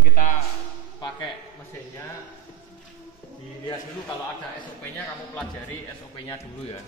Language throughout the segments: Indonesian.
sebelum kita pakai mesinnya, dilihat dulu kalau ada SOP-nya, kamu pelajari SOP-nya dulu ya.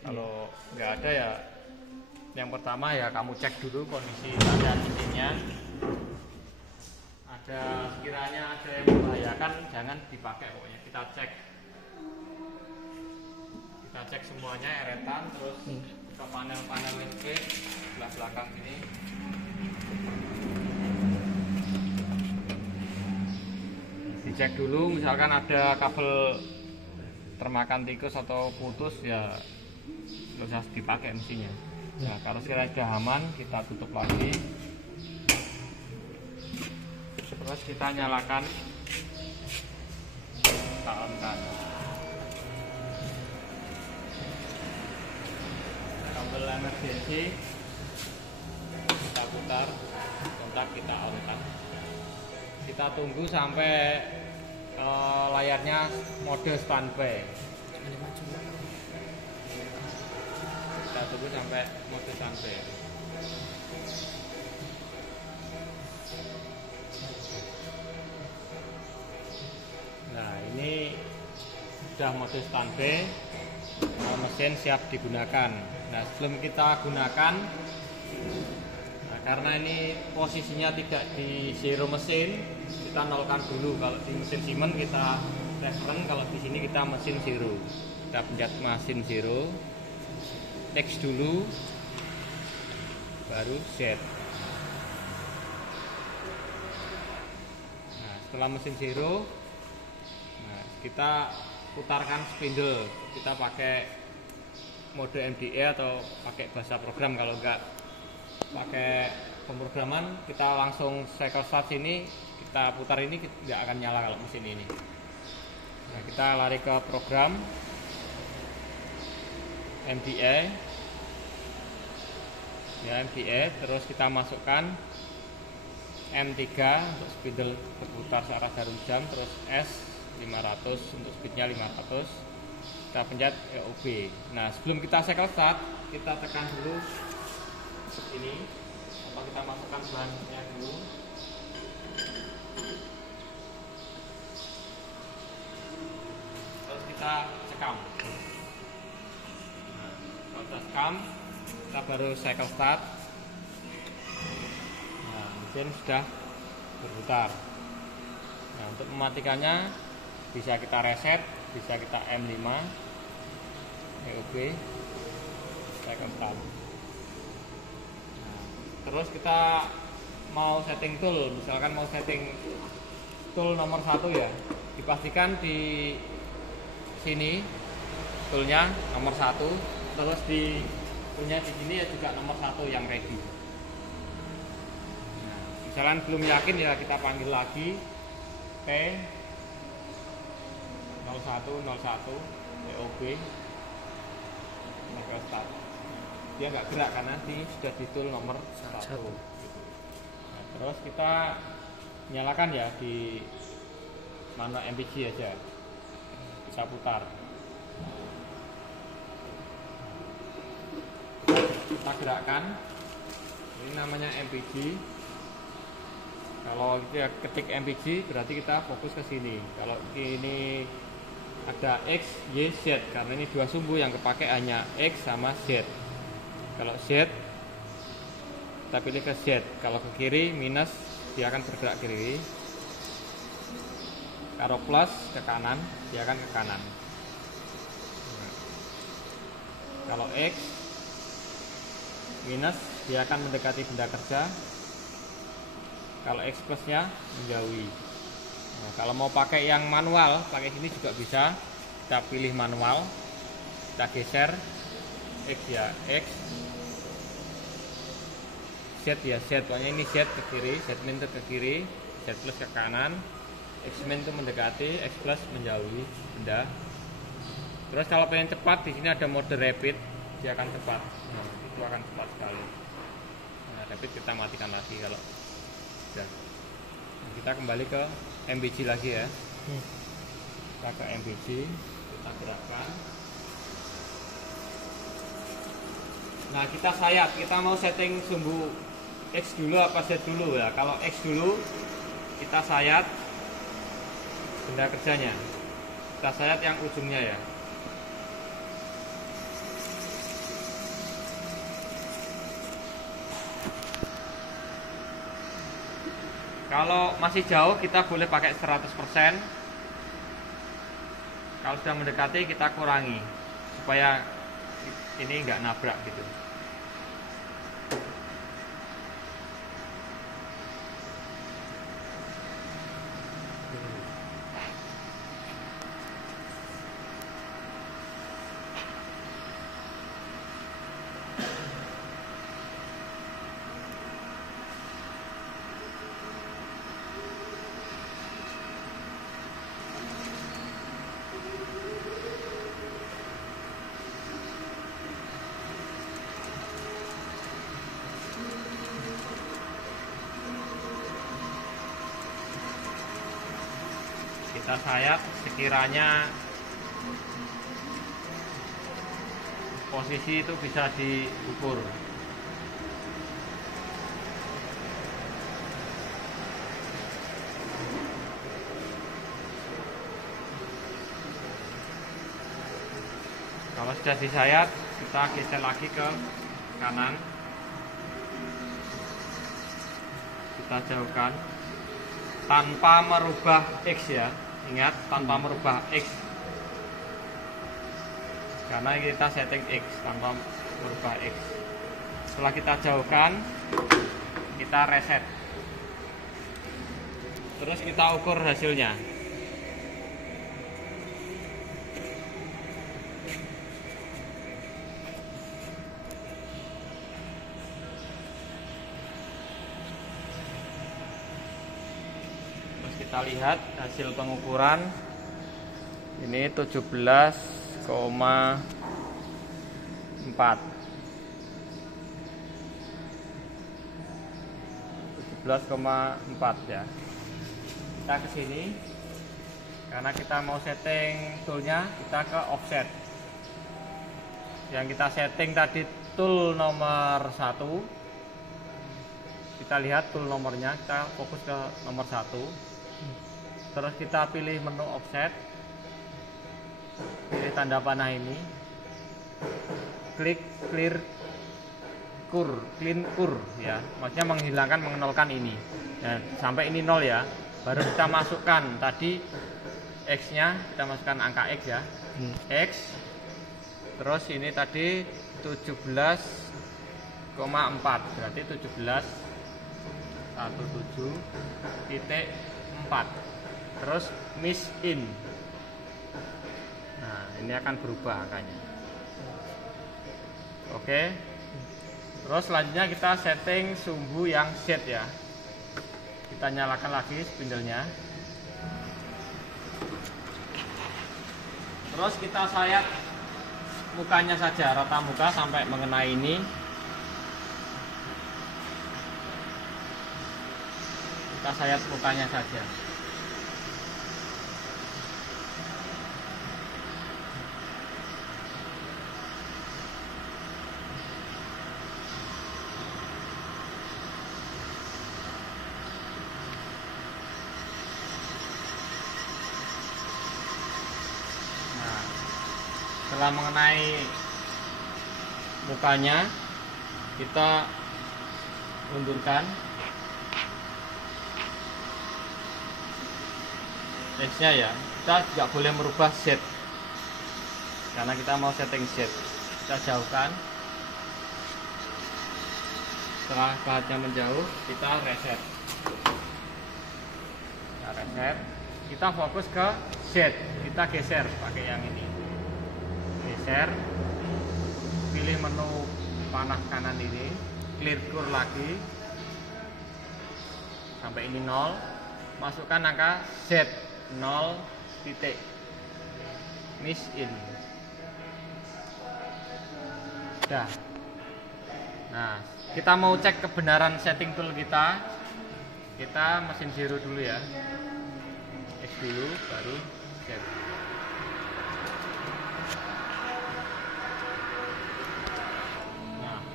Kalau nggak ada ya, yang pertama ya kamu cek dulu kondisi keadaan mesinnya. Ada sekiranya ada yang membahayakan, jangan dipakai pokoknya. Kita cek semuanya, eretan, terus ke panel-panel listrik sebelah belakang ini. Dicek dulu, misalkan ada kabel termakan tikus atau putus ya nggak usah dipakai mesinnya. Nah, kalau sekiranya sudah aman, kita tutup lagi. Terus kita nyalakan, kita on-kan. Kabel emergency kita putar, kontak kita on-kan. Kita tunggu sampai layarnya mode standby. Kita tunggu sampai mode standby. Nah, ini sudah mode standby, mesin siap digunakan. Nah, sebelum kita gunakan, nah, karena ini posisinya tidak di zero mesin, kita nolkan dulu. Kalau di mesin Siemens kita reference, kalau di sini kita mesin zero. Kita pencet mesin zero, X dulu, baru Z. Nah, setelah mesin zero, nah, kita putarkan spindle. Kita pakai mode MDE atau pakai bahasa program. Kalau enggak pakai pemrograman, kita langsung cycle start sini, kita putar ini, tidak akan nyala kalau mesin ini. Nah, kita lari ke program MDE ya, MDE, terus kita masukkan M3 untuk spindle berputar searah jarum jam, terus S 500 untuk speednya 500. Kita pencet EOB. Nah, sebelum kita cycle start, kita tekan dulu ini, atau kita masukkan bahannya dulu. Terus kita cekam. Nah, kalau kita cekam, kita baru cycle start. Nah, mesin sudah berputar. Nah, untuk mematikannya bisa kita reset, bisa kita M5, EOB, cycle start. Terus kita mau setting tool, misalkan mau setting tool nomor 1 ya, dipastikan di sini toolnya nomor 1, terus di punya di sini ya juga nomor 1 yang ready. Nah, misalkan belum yakin ya kita panggil lagi T 0101 EOB, cycle start. Dia nggak gerak karena ini sudah di tool nomor 1. Nah, terus kita nyalakan ya di mana MPG aja, kita putar, kita gerakkan. Ini namanya MPG. Kalau kita ketik MPG berarti kita fokus ke sini. Kalau ini ada X, Y, Z, karena ini dua sumbu yang kepake hanya X sama Z. Kalau Z, kita pilih ke Z. Kalau ke kiri, minus, dia akan bergerak kiri. Kalau plus ke kanan, dia akan ke kanan. Kalau X, minus, dia akan mendekati benda kerja. Kalau X plusnya menjauhi. Nah, kalau mau pakai yang manual, pakai sini juga bisa. Kita pilih manual, kita geser. X ya X, Z ya Z, pokoknya ini Z ke kiri, Z min itu ke kiri, Z plus ke kanan, X min itu mendekati, X plus menjauhi benda. Terus kalau pengen cepat, di sini ada mode rapid, dia akan cepat. Nah, itu akan cepat sekali. Nah, rapid kita matikan lagi kalau sudah. Nah, kita kembali ke MBG lagi ya. Kita ke MBG, kita gerakkan. Nah, kita sayap, kita mau setting sumbu X dulu apa Z dulu ya. Kalau X dulu, kita sayat benda kerjanya, kita sayat yang ujungnya ya. Kalau masih jauh kita boleh pakai 100%. Kalau sudah mendekati kita kurangi supaya ini nggak nabrak gitu. Kita sayat sekiranya posisi itu bisa diukur. Kalau sudah disayat, kita geser lagi ke kanan, kita jauhkan tanpa merubah X ya. Ingat, tanpa merubah X, karena kita setting X tanpa merubah X. Setelah kita jauhkan, kita reset, terus kita ukur hasilnya. Kita lihat hasil pengukuran ini 17,4 ya. Kita ke sini karena kita mau setting toolnya, kita ke offset. Yang kita setting tadi tool nomor 1. Kita lihat tool nomornya, kita fokus ke nomor 1. Terus kita pilih menu offset, pilih tanda panah ini, klik clean cure ya, maksudnya menghilangkan, mengenolkan ini. Nah, sampai ini 0 ya, baru kita masukkan tadi X nya, kita masukkan angka X ya, X, terus ini tadi 17,4, berarti 17,17.4. Terus miss in. Nah, ini akan berubah angkanya. Oke. Terus selanjutnya kita setting sumbu yang Z ya. Kita nyalakan lagi spindle-nya. Terus kita sayat mukanya saja, rata muka sampai mengenai ini. Kita sayat mukanya saja. Setelah mengenai mukanya, kita mundurkan X-nya ya. Kita tidak boleh merubah Z karena kita mau setting Z. Kita jauhkan. Setelah bahatnya menjauh, kita reset. Kita reset. Kita fokus ke Z. Kita geser pakai yang ini. Geser, pilih menu panah kanan ini, clear cure lagi sampai ini 0, masukkan angka Z 0 titik, miss in. Sudah. Nah, kita mau cek kebenaran setting tool kita mesin zero dulu ya, X dulu baru Z.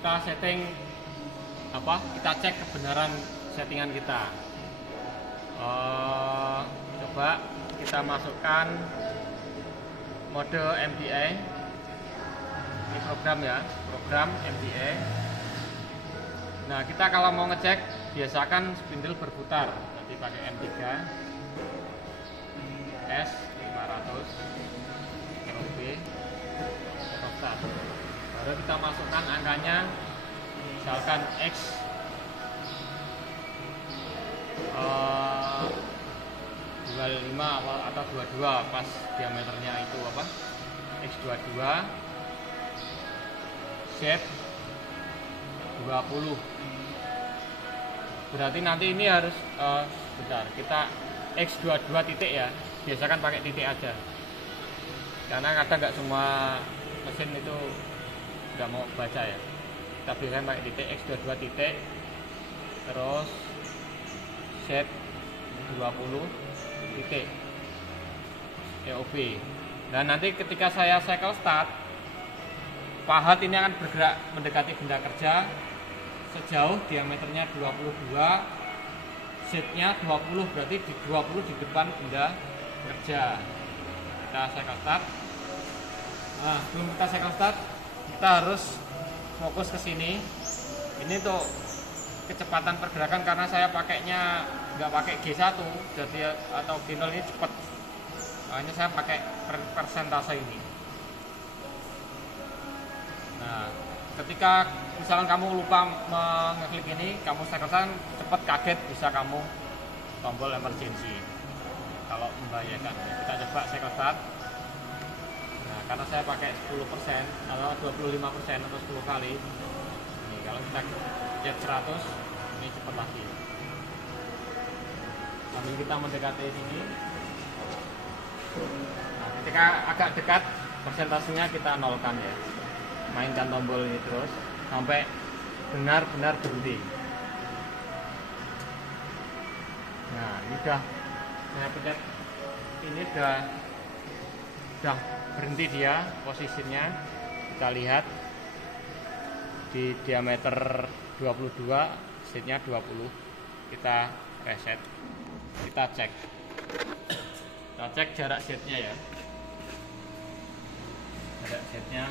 Kita setting kita cek kebenaran settingan kita. Coba kita masukkan mode MDA. Ini program ya, program MDA. Nah, kita kalau mau ngecek biasakan spindle berputar, nanti pakai M3 S 500 LOB start. Baru kita masukkan angkanya, misalkan X 25 atau 22 pas diameternya itu apa, X22 Z 20. Berarti nanti ini harus bentar, kita X22 titik ya, biasakan pakai titik aja karena kadang nggak semua mesin itu nggak mau baca ya. Kita biasakan pakai titik, X22 titik, terus Z20 titik EOB. Dan nanti ketika saya cycle start, pahat ini akan bergerak mendekati benda kerja sejauh diameternya 22, Z-nya 20, berarti di 20 di depan benda kerja. Kita cycle start. Nah, sebelum kita cycle start, kita harus fokus ke sini. Ini tuh kecepatan pergerakan karena saya pakainya nggak pakai G1 jadi atau G0 ini cepat, makanya saya pakai persentase ini. Nah, ketika misalkan kamu lupa mengeklik ini, kamu cyclesan cepat, kaget, bisa kamu tombol emergency kalau membahayakan. Kita coba cycle start. Nah, karena saya pakai 10% atau 25% atau 10 kali ini, kalau kita jet 100 ini cepat lagi. Sambil kita mendekati sini. Nah, ketika agak dekat, persentasenya kita nolkan ya. Mainkan tombol ini terus sampai benar-benar berhenti. Nah, ini udah saya pencet, ini udah berhenti dia posisinya. Kita lihat di diameter 22, Z-nya 20. Kita reset, kita cek jarak Z-nya ya, jarak Z-nya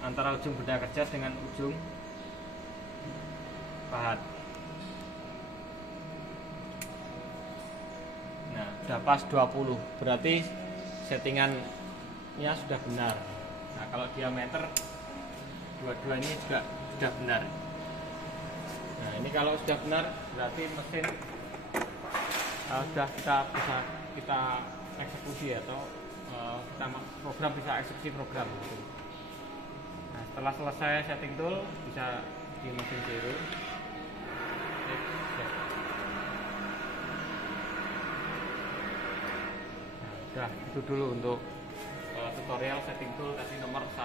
antara ujung benda kerja dengan ujung pahat. Nah, sudah pas 20, berarti settingannya sudah benar. Nah, kalau diameter 22 ini juga sudah benar. Nah, ini kalau sudah benar berarti mesin sudah bisa kita eksekusi atau kita program bisa eksekusi program gitu. Nah, setelah selesai setting tool bisa di mesin zero. Nah, udah itu dulu untuk tutorial setting tool tadi nomor 1.